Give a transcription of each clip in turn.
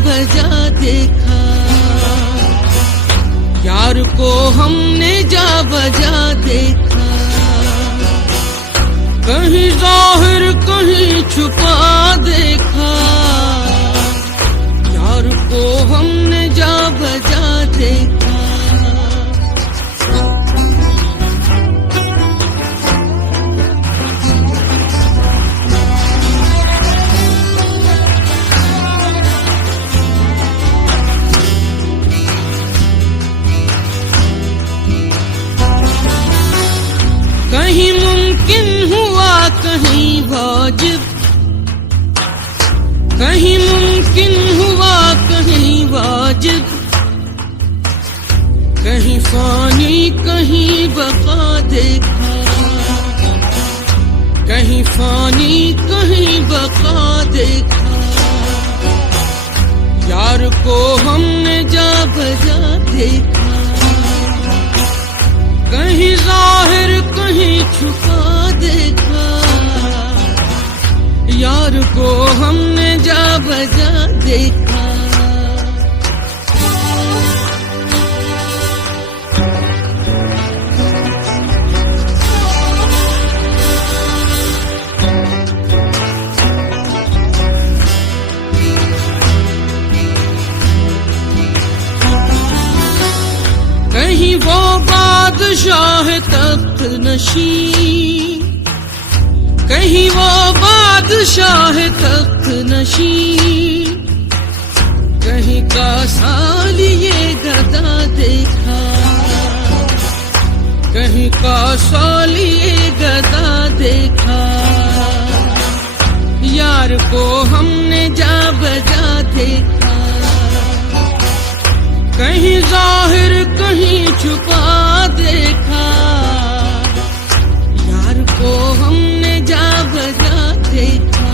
बजा देखा, यार को हमने जा बजा देखा। कहीं जाहिर कहीं छुपा देखा, यार को हमने जा बजा देखा। कहीं मुमकिन हुआ कहीं वाजिब, कहीं मुमकिन हुआ कहीं वाजिब, कहीं फानी कहीं बका देखा, कहीं फानी कहीं बका देखा। यार को हमने जा बजा देखा, कहीं जाहिर कहीं छुपा देखा। यार को हमने जा बजा देखा। कहीं वो बादशाह तख्त नशीं, कहीं वो बादशाह तख्त नशीं, कहीं का सालिए गदा देखा, कहीं का सालिए गदा देखा। यार को हमने जा बजा देखा, कहीं जाहिर कहीं छुपा देखा। यार को हमने जा बजा देखा।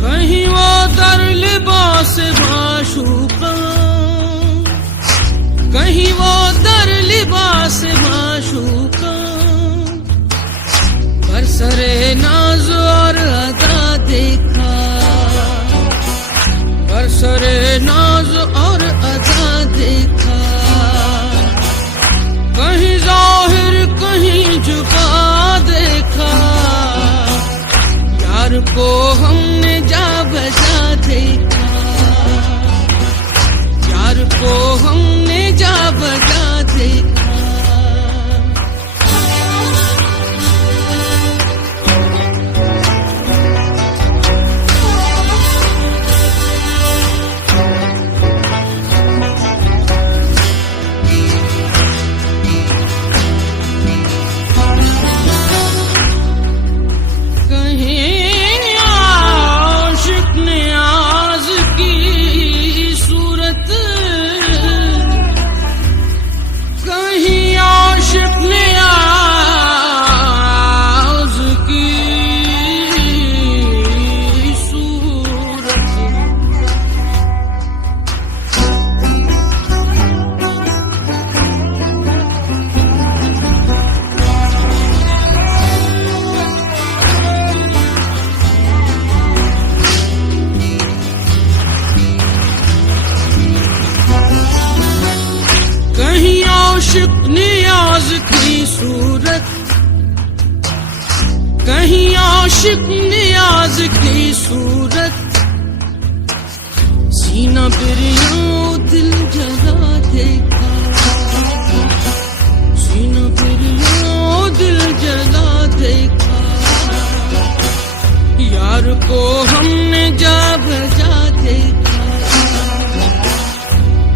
कहीं वो दर लिबास माशूका, कहीं वो दर लिबास माशूका, पर सरे नाज और अदा देखा, पर सरे नाज और अदा देखा। कहीं जाहिर कहीं छुपा देखा। यार को हमने जा बजा देखा, यार को हमने जा बजा देखा। आशिक नियाज की सूरत, कहीं आशिक नियाज की सूरत। सीना बिरियों दिल जला देखा, सीना बिरियों दिल जला देखा। यार को हमने जा बजा देखा,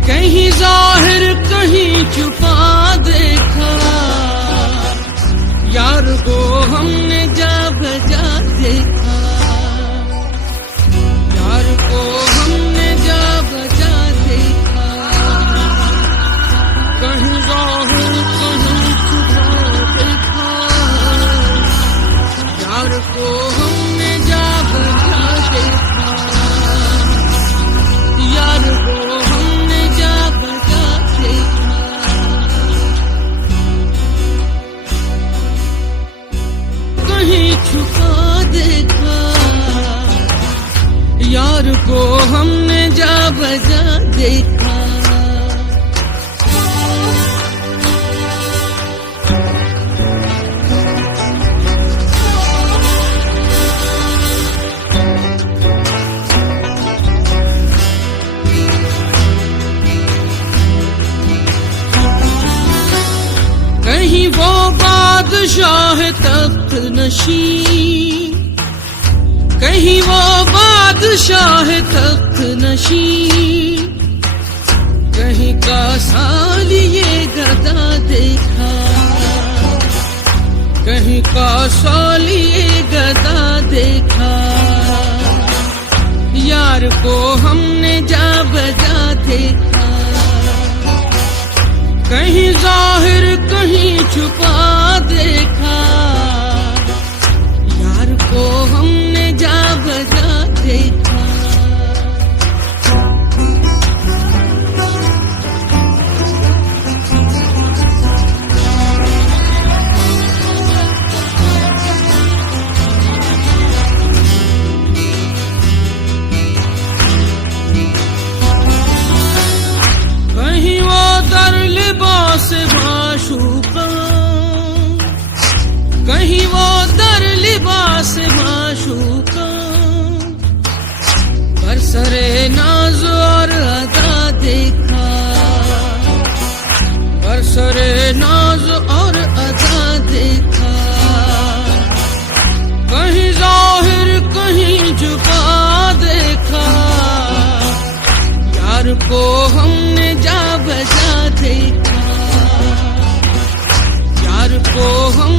कहीं जाहिर कहीं छुपा देखा। यार को हमने जा बजा देखा, यार को हमने जा बजा देखा। कहीं जाहिर कहीं छुपा देखा। यार को हमने जा बजा छुपा देखा, यार को हमने जा बजा देखा। कहीं वो बादशाह तख्त नशीं, कहीं वो बादशाह तख्त नशीं, कहीं का सालिये गदा देखा, कहीं का सालिये गदा देखा। यार को हमने जा बजा देखा, कहीं जाहिर कहीं छुपा देखा। यार को हमने जा बजा देखा। कहीं वो दर लिबास माशूका, कहीं वो दर लिबास माशूका, पर सरे नाज और अदा देखा, पर सरे नाज और अदा देखा। कहीं जाहिर कहीं छुपा देखा, यार को हमने जा बजा देखा, यार को हम